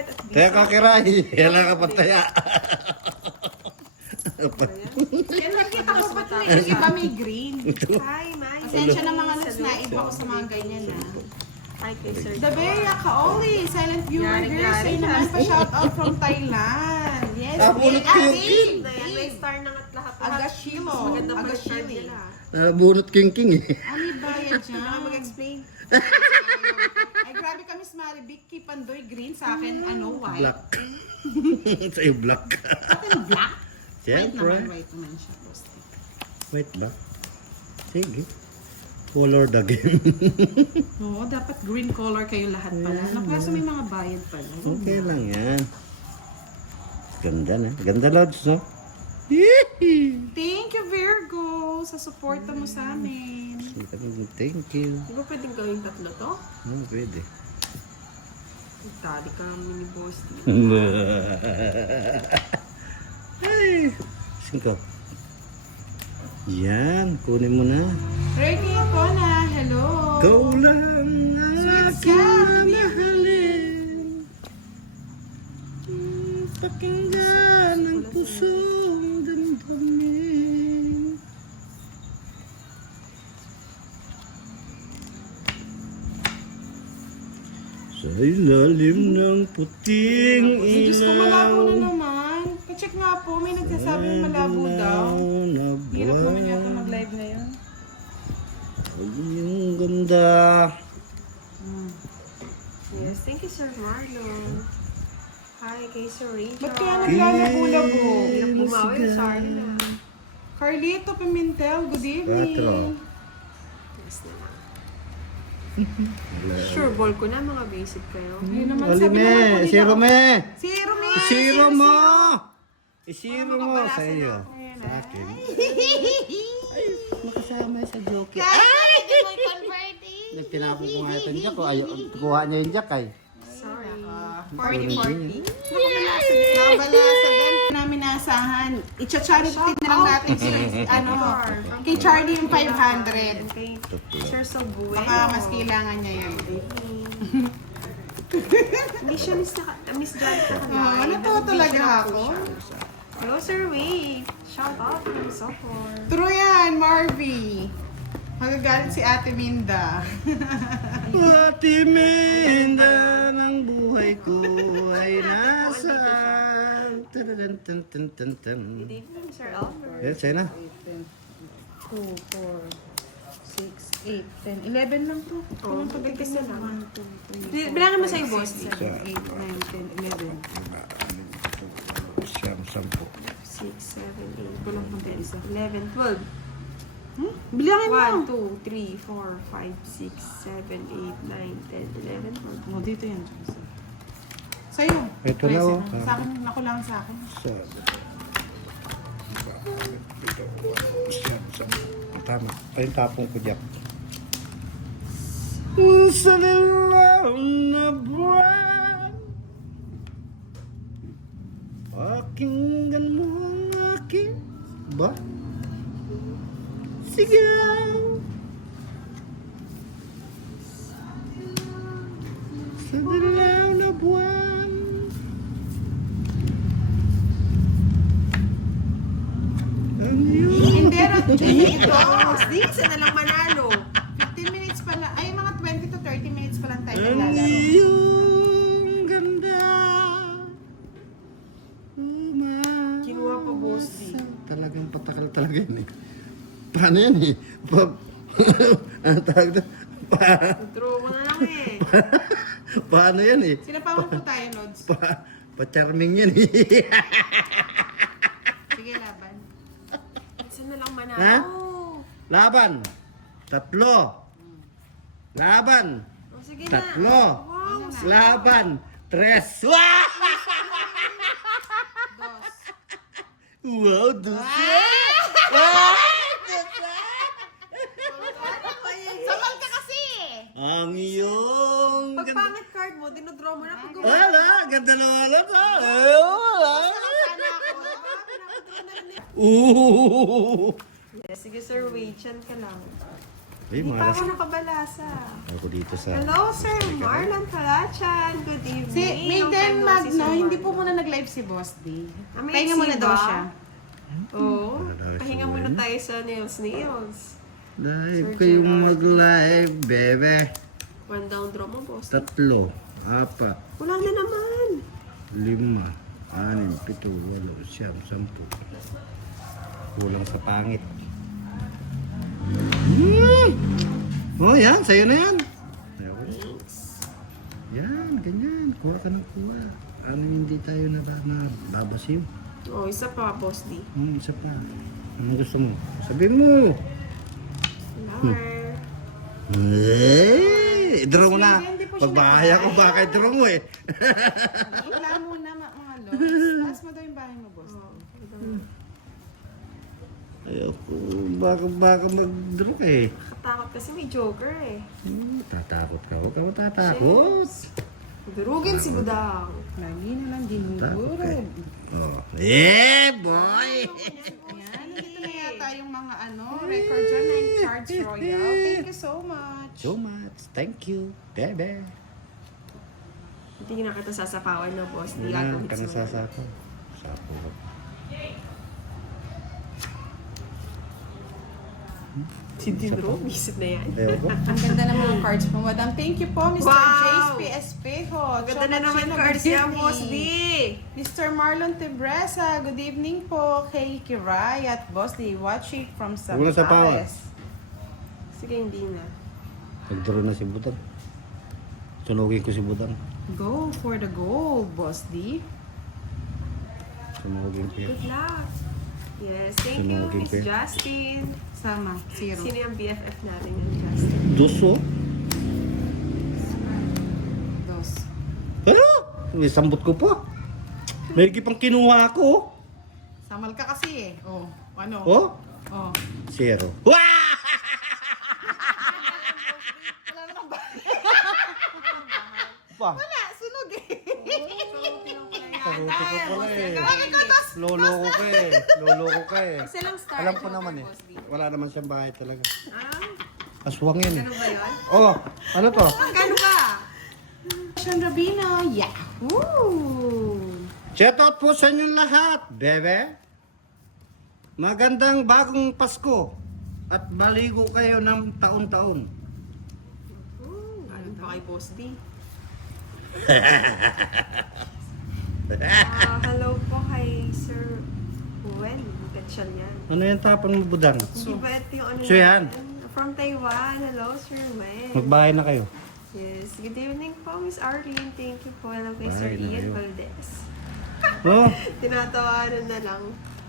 right at this. Teka kiray. Kailangan ka pataya. Yan, nakita ko ba't may iba may green? Hi, Maya. Pasensya na mga lods na iba ko sa mga ganyan na. Hi, kay Sir. The Bea Kaoli, silent viewer Yari, here. yari. Say naman pa shout out from Thailand. Yes, Bunot ko yung king. Ayan, may star na at lahat. Agashilo. Mas maganda pa yung card Agashili. nila. Bunot king eh. Ano ba yan dyan? Baka mag-explain. Ay, grabe kami si Mari. Vicky Pandoy green sa akin, ano, white. Black. Sa'yo black. Sa akin, black. White Siyempre. naman, white naman siya. Bosti. Wait ba? Sige. Color again. Oo, dapat green color kayo lahat pala. No, kaso may mga bayad pala. Okay lang yan. Ganda na. Ganda lods, no? Yee! Thank you, Virgo, sa suporta mo sa amin. Thank you. Di ba pwedeng gawin tatlo to? Pwede. Tali ka ng mini boss. Ay! Singko. Yan. Kunin mo na. Ready ko na. Hello. Ikaw lang ang Sweet aking Sam. mahalin. Pakinggan ang pusong damdamin. Sa ilalim ng puting Ay, Diyos ko, malabo na ilaw. naman. Check nga po, may nagsasabing malabo daw. Hirap naman yata mag-live na yun. Ay, yung ganda. Yes, thank you, Sir Marlon. Hi, kay Sir Rachel. Ba't kaya naglalabo-labo? Hirap bumawi, sorry na. Carlito Pimentel, good evening. Quatro. Yes naman. Sure, ball ko na mga basic kayo. Ayun naman, Oli sabi naman po me, nila. isiro me. Zero me! Isiro mo. Isiro mo Makabalasan sa iyo. ako yan, Sa akin. Ay, makasama sa joke. Hindi mo i-converting. Nagtinapo ko nga ito yung joke. Ayaw, kuha niya yung joke ay. Sorry. 40-40. Nakabalasa din. Namin naasahan. I-charity na lang natin si, ano, kay Charlie yung 500. Okay. Sir Sobuel. Baka mas kailangan niya yan. Hindi siya miss Johnny ka Ah, ano talaga ako? Hello, Sir Wade. Shout out from Sopor. True yan, Marvy. Magagalit si Ate Minda. Pati minda ng buhay ko ay nasaan. Tadadun, tun, tun, tun, tun. Good evening, Sir Albert. Yan, sa'yo na. 2, 4, 6, 8, 10, 11 lang to. Oh, pagkagkas na lang. 1, 2, 3, Bilangin mo sa'yo, boss. 7, 8, 9, 10, 11. Siyam, 10. 6, 7, 8. Walang punta isa. 11, 12. Hmm? Bilangin mo. 1, 2, 3, 4, 5, 6, 7, 8, 9, 10, 11, 12. Oh, dito yan. Sa'yo. Ito na, oh. Sa akin, ako lang sa akin. Tama. Ay, yung tapong ko dyan. Sa lilaw na buwan, pakinggan mo ang aking ba? Sigaw. Sa lilaw na buwan, ang iyong Indero, ito. Di, isa na lang manalo. 15 minutes pa lang. Ay, mga 20 to 30 minutes pa lang tayo ang naglalaro. iyong ganda. Kinuha pa, boss. Talagang patakal talaga yun eh. Paano yan eh? Ano tawag doon? Draw mo na lang eh. Paano yan eh? Sinapawan po tayo, Lods. Pa-charming yan eh. Sige, laban. Isa na lang manalo. Ha? Laban. Tatlo. Laban. Oh, sige na. Tatlo. Wow. Laban. Tres. Wow! Dos. Wow, dos. Samal ka kasi! Ang iyong Pag ganda. pangit card mo, dinodraw mo na. Pag Wala, ganda na wala ka. Sana ako. Ooh. Yes, sige, Sir Wade. Chan ka lang. Ay, Hindi pa malas. ako nakabalasa. Ako dito sa... Hello, Sir Marlon Palachan. Good evening. Si Long Maiden time no see, Magno, Sir hindi Marlon. po muna nag-live si Boss D. May Pahinga muna exit daw ba? siya. Oo. Wala Pahinga siya muna ngayon. tayo sa nails. Live Sir kayong Gerard. mag-live, bebe. One down draw mo, boss. 3, 4, Wala na naman. 5, 6, 7, 8, 9, 10. Kulang sa pangit. Oh, yan. Sa'yo na yan. Thanks. Yan, ganyan. Kuha ka ng kuha. Ano hindi tayo babasiw? Oh, isa pa, boss D. Isa pa. Anong gusto mo? Sabihin mo. Flower. Draw mo na. Hindi po siya Pagbahaya ko nag-live. baka draw mo eh. Wala muna mga lods. Taas mo daw yung bahay mo, Boss. Oh, Ayoko. Baka mag-draw ka eh. Katakot kasi may joker eh. Tatakot ka. Huwag ka matatakot. Durugin si Budang. Lagi na lang Takot ka eh. dinudurog. Oh. Eh, boy! Yan, nandito na yata yung mga record dyan ng Cards Royal. Thank you so much. So much. Thank you, bebe. Hindi na kita sasapawan na, boss. Di Wala ako ka hits mo. nasasako. Sapo. Si Dinro, visit na yan. Ayoko. Ang ganda ng mga cards po, Madam. Thank you po, Mr. Wow! Jace Espejo. Ganda na naman cards niya, boss D. Mr. Marlon Tebresa, good evening po kay Kiray at Boss D, watching from Wala sa power. Sambales. Sige, hindi na. Nag-draw na si Budang. Sunugin ko si Budang. Go for the goal, Boss D. Sunugin ko yan. Good luck. Yes, thank you, Sunugin Miss ko yan. Justin. Sama, zero. Sino yung BFF natin yung Justin? Duso? Dos. Ano? May sambot ko pa. May pang kinuha ako. Samal ka kasi eh. Oh, ano? Oh? Oh. 0. Wah! Wala naman ba? Pa. Wala, sunog eh. Sagutin ko pala eh. Lolo ko ka eh. Lolo ko ka eh. Isa lang star. Alam ko naman eh. Wala naman siyang bahay talaga. Ah, Aswang yan eh. ano ba yun? Oh, ano to? Magkano ba? Sean Rabino, Yahoo! Shoutout po sa inyong lahat, bebe. Magandang bagong Pasko. At baligo kayo ng taon-taon. Ano pa kay Boss D? Hello po kay Sir Wen. Petsyal yan. Ano yung tapon mo, Budang? Hindi ba ito yung ano So yan. natin? From Taiwan. Hello, Sir Wen. Magbahay na kayo. Yes. Good evening po, Miss Arlene. Thank you po. Hello kay Sir Bye na Ian kayo. Valdez. Oh, Tinatawanan na lang.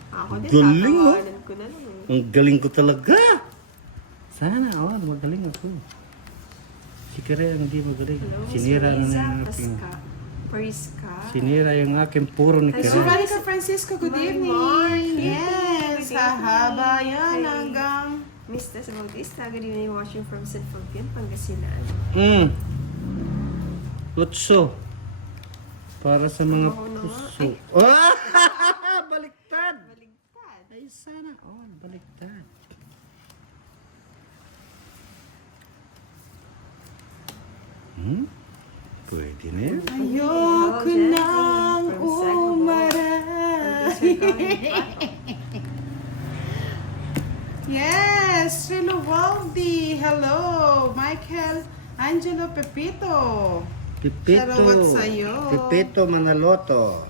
Ako din, Galing, oh. tatawanan ko na lang. eh. ang galing ko talaga. Sana, magaling ako. Si Kare ang hindi magaling. Hello, Miss Sinira na Reza yung aking... Priska. Sinira yung aking puro ni Ay, Miss Kare. Veronica Francisco, good My evening. morning. Yes, Good hahaba evening. yan Hey. hanggang... Miss Tess Bautista, good evening, watching from San Fabian, Pangasinan. Lutso. Para sa mga Ako na nga. puso. Oh! Baliktad! Baligtad. Ay, sana. Oh, baliktad. Pwede na yan. Ayoko Hello, nang Jen. From Cebu. umaray. Yes, Riluwaldi. Hello, Michael Angelo Pepito. Pipito. Salawat sa'yo. Pipito Manaloto.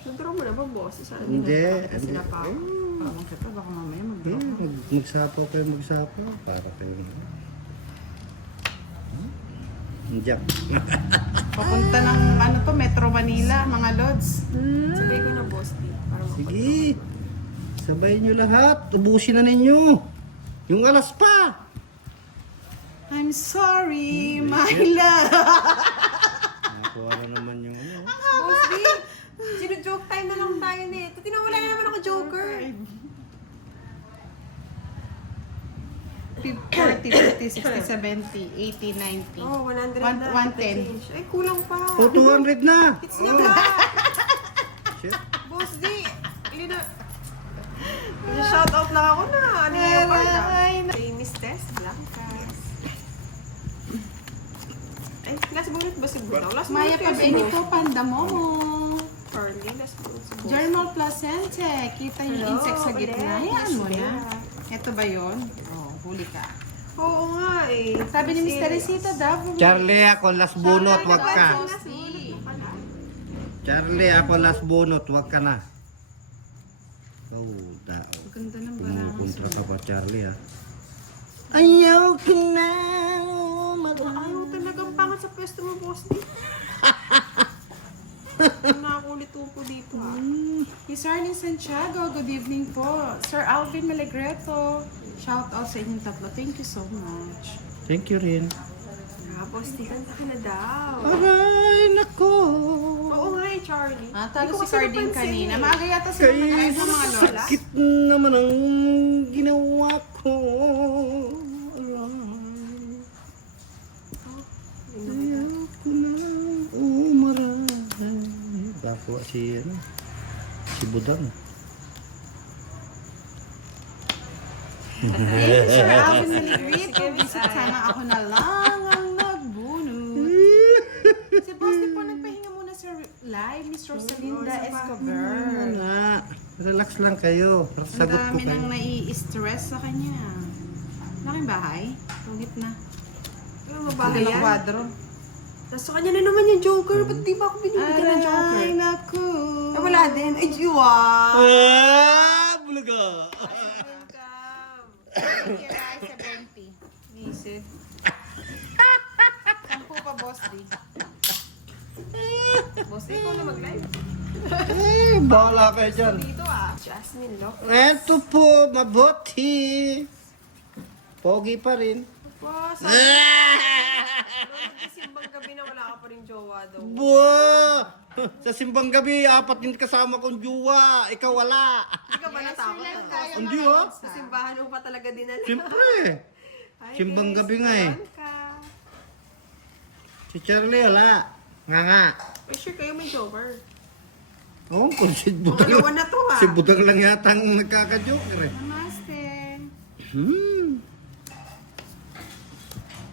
Nagturo mo na ba, boss? Saan Hindi. Kasi na pa ako. Parang kita, baka mamaya Eh, mag-drop. magsapaw kayo, magsapaw. Para kayo. Jack. Papunta ng Metro Manila, mga lods. Sabay ko na, boss, di. Para Sige. Sabayin nyo lahat. Ubusin na ninyo. Yung alas pa. I'm sorry, my love. Nakuha na naman yung ano. Boss, di. Sino-joke time na lang tayo nito. Tinawala na naman ako, Joker. 40, 50, 60, 70, 80, 90. Oh, 100 One- na. 110. Ay, kulang pa. Oh, 200 na. Hits na ba? Shit. Boss, di. Hindi na. Shoutout lang ako na. Ano yung pala? Aray, Kay Miss Tess Blancas. Ay, last bullet ba siguro? Last Maya bullet pa kaya siguro. Benito, Panda Momo. Early, last bullet siguro. Germal Placente. Kita yung Hello, insect sa gitna. ulit. Hayaan mo Yes, na. Bea. Ito ba yun? Oh, huli ka. Oo nga eh. Sabi ni Miss Teresita, Davo. Charlie, ako last bunot, wag ka. Last bullet mo pala. Charlie, ako last bunot, wag ka na. Oh, tao. Ganda ng barang. Kumukontra ka pa, Charlie, ha? Ayaw ka na. Ayaw talagang pangat sa pwesto mo, boss. Nakakulit po dito, ha? Miss Arlene Santiago, good evening po. Sir Alvin Malegreto, shout out sa inyong tatlo. Thank you so much. Thank you rin. Boss, kanta ka na daw. Aray, nako. Oo nga eh, Charlie. Talo Hindi ko si kasi Carding napansin kanina. eh. Maaga yata sila Kay nag-live ng mga lola. sakit naman ang ginawa ko. Ayaw ko na umaray. Bako si, si Budang. Sir Alvin Malegreto, visit sana ako na lang ang nagbunot. Si Boss, di po nagpahinga muna sa live, Miss Rosalinda Escobar. Na, relax lang kayo. Ang Sagot ko dami nang kayo. nai-stress sa kanya. Laking bahay. Tungit na. Yung Ang mabahay galang yan. kwadro. Nasa kanya na naman yung Joker. Ba't di ba ako binibigyan ng Joker? Aray, naku. Ay, wala din. Ay, jiwa. Bulaga! Thank you, guys, sa 20. Visit. Sampu pa, Boss D. Boss, ikaw na mag-live. Bahala kayo dyan. Dito ah. Jasmine Lock. Eto po, mabuti. Pogi pa rin. Boss, sa simbang gabi na wala ka pa rin jowa daw. Buwa! Sa simbang gabi, 4 din kasama kong juwa. Ikaw wala. Hindi ka ba natakot? Hindi oh. Sa simbahan mo pa talaga dinala. Siyempre. Hi, Simbang guys. gabi nga eh. Naman ka. Si Charlie wala. Nga nga. Ay, sure kayo may joker. Oo, kung si Ang Budang. dalawa na to ah. Si Budang lang yata ang nagkaka-joker eh. Namaste. Hmm.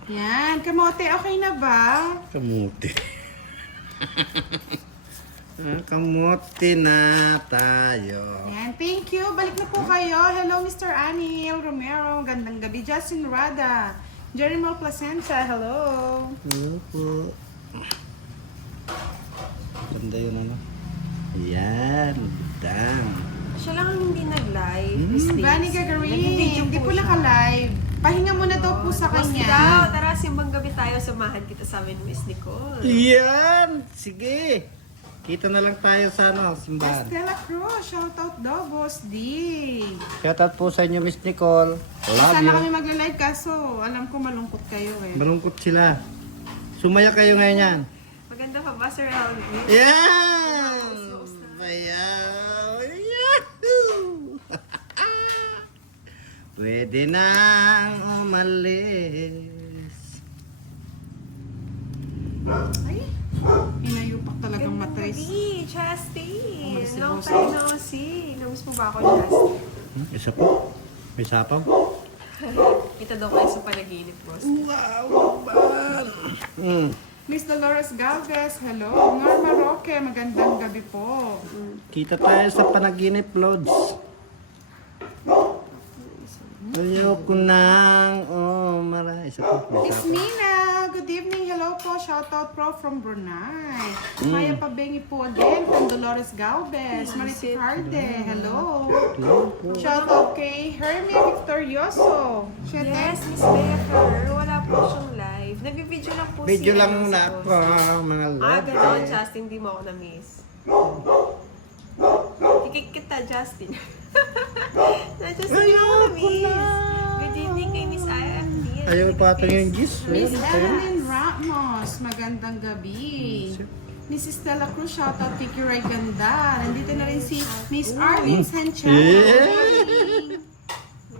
Yan, kamote, okay na ba? Kamuti. Kamuti na tayo. Yan, thank you. Balik na po kayo. Hello, Mr. Anil Romero. Gandang gabi. Justin Rada. Jeremy Placenta, hello. Hello po. Ganda yun ano. Ayan. Dang. Siya lang ang hindi nag-live. Miss Liz. Bani Gagarin, Nag-video hindi po siya. naka-live. Pahinga muna daw po sa Boss daw, kanya. tara simbang gabi tayo. Samahan kita sa amin, Miss Nicole. Yan! Sige! Kita na lang tayo sa ano, simbahan. Estela Cruz, shoutout daw, Boss D. Shoutout po sa inyo, Miss Nicole. Love Sana kami you. magla-live kaso alam ko malungkot kayo eh. Malungkot sila. Sumaya kayo ngayon yan. Maganda pa ba, Sir Alvin? Yan! Bayaw! Yahoo! Pwede nang umalis. Ay, inayupak talagang matris. Gabi, Justin. si Long Boss. time no see. Namiss mo ba ako, Justin? Isa po. May sapaw. Kita daw kayo sa panaginip, boss. Wow! Mm. Miss Dolores Galvez, hello. Norma Roque, magandang gabi po. Kita tayo sa panaginip, Lods. Ayoko nang isa po. May Miss sapaw. Nina, good evening. Hello po. Shoutout po from Brunei. Maya Pabengi po again from Dolores Galvez. Marity Carde, hello. Shoutout kay Hermia Victorioso. Yes, Miss Becker. Wala po siyang live. Nag-video lang po Video siya. lang na po, mga Lods. Ganon, Justin. Di mo ako na-miss. Kikik kita, Justin. Na Justin, di mo ako na-miss. Good evening kay Miss IFD. Ayaw pa ito yung gis. Miss Evelyn Ramos, magandang gabi. Mrs. Stella Cruz, shoutout Tiki Ray Ganda. Nandito na rin si Miss Arlene Santiago. Ano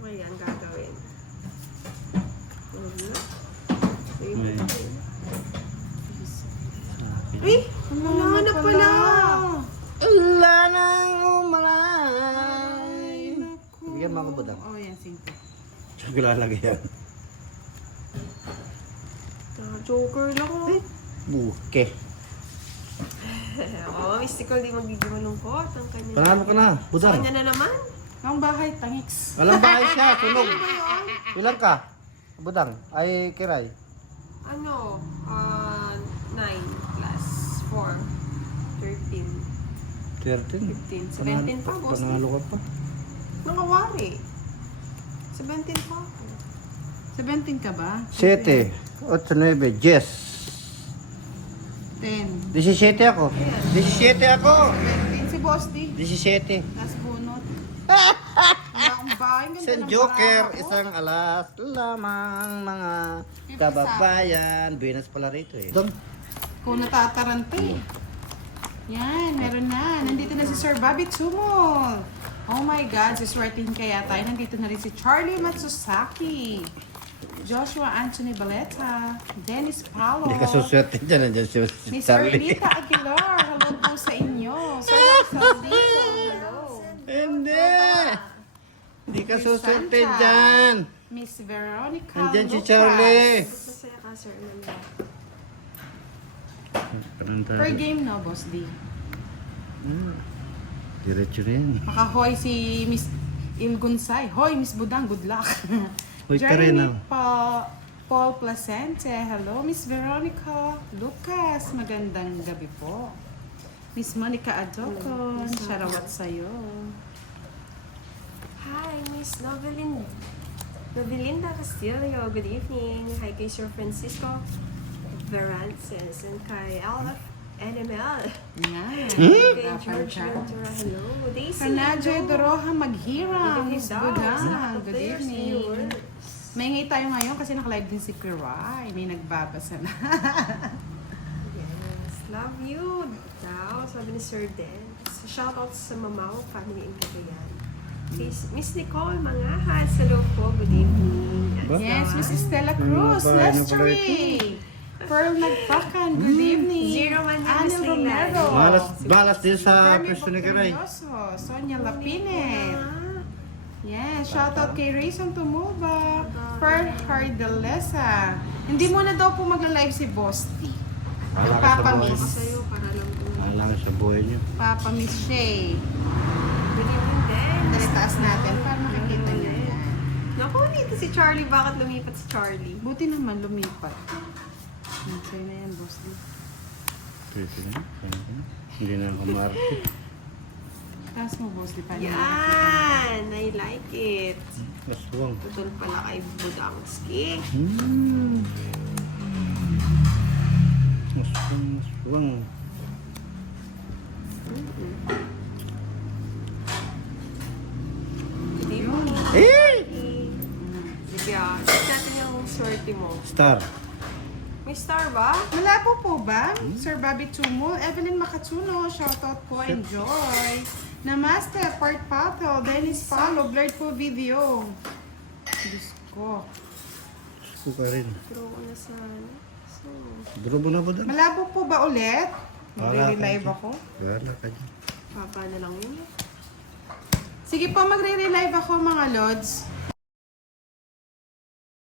kaya ang gagawin? Ay! Wala na pala! Wala nang umalay. budang? Oh, yan, 5. Saan ko lalagay yan? Joker lang oh. Buke. Oo, mystical di magiging malungkot ang kanya. Panalo ka na, Sa budang. kanya na naman. Ang bahay, tangiks. Walang bahay siya, sunog. Ilan ka? Budang, ay kiray. Ano? 9 plus 4. 13. 13. 15. 17 pa, boss. Panalo ka pa. Nakawari. 17 pa ako. 17 ka ba? 7, 8, 9, 10. 10. 17 ako. 17 ako. 17 si Boss D. 17. Tapos bunot. Wala akong bahay. Ganda Isang ng joker, baraha ko. isang alas lamang mga kababayan. Buenas pala rito eh. Dong. Kung natatarante. Yan, meron na. Nandito na si Sir Bobby Tumol. Oh my God, siswertihin kaya tayo. Nandito na rin si Charlie Matsusaki. Joshua Anthony Baleta. Dennis Paulo. Hindi ka suswerte dyan. Nandiyan si Miss Charlie. Ernita Aguilar. Hello po sa inyo. Sir Saldito. Hello. Hindi. Hindi ka Miss suswerte Santa. dyan. Miss Veronica Nandyan si Lucas. Charlie. Masaya ka, sir. Per game no, Boss D. Diretso rin. Makahoy si Miss Ilgunsay. Hoy, Miss Budang, good luck. Hoy, Jeremy Karina. Paul Placente. Hello, Miss Veronica Lucas. Magandang gabi po. Miss Monica Adocon. Sharawat sa'yo. Hi, Miss Novelinda Castillo. Good evening. Hi kay Sir Francisco Verances and kay Alf NML. Yan. Kay Rapper George ka. Ventura. Hello. Daisy. Fernando hello. Doroha Maghira. Good Miss evening, Budang. Dogs. Good Players, evening. viewers. Maingay tayo ngayon kasi naka-live din si Kiray. May nagbabasa na. Yes. Love you. Daw. Sabi ni Sir Den. Shoutout sa Mamao family in Cagayan. Miss Nicole Mangahas. Hello po. Good evening. Ba? Yes, Miss Stella Cruz. Ano ba? Ano pala Lestery. Pearl Nagpakan. Good evening. Zero man din, Anel Miss Leila. Romero. Balas din sa Fermi pwesto ni Kiray. Boctorioso. Sonia Lapinet. Ah, Yes, shoutout kay Rayson Tumuba. Pearl Hardelesa. Hindi mo na daw po magla-live si Bosti. Yung Papa ako Miss. sa'yo para lang po. Ang lang sa buhay niyo. Papa Miss Shay. Good evening din. Dali taas natin para makikita niyo yan. Naku, dito si Charlie. Bakit lumipat si Charlie? Buti naman lumipat. Sa'yo na yan, Bosti. Pwede na. Hindi na ako maarte. Taas mo, Bosti. Paano Yan! I like it. Aswang. Tutol pala kay Budangski. Aswang. Good evening. Eh! Sige ah. Check natin yung swerte mo. Star. May star ba? Malabo po ba? Sir Bobby Tumol, Evelyn Makatsuno, shoutout po, enjoy. Namaste, Part Pato, Dennis Palo, blurred po video. Diyos ko. Gusto ka rin. Throw ko na sana. So, Draw mo na ba doon? Malabo po ba ulit? Wala ka Magre-relive dyan. ako? Wala ka dyan. papa na lang yun. Sige po, magre-relive ako mga lods.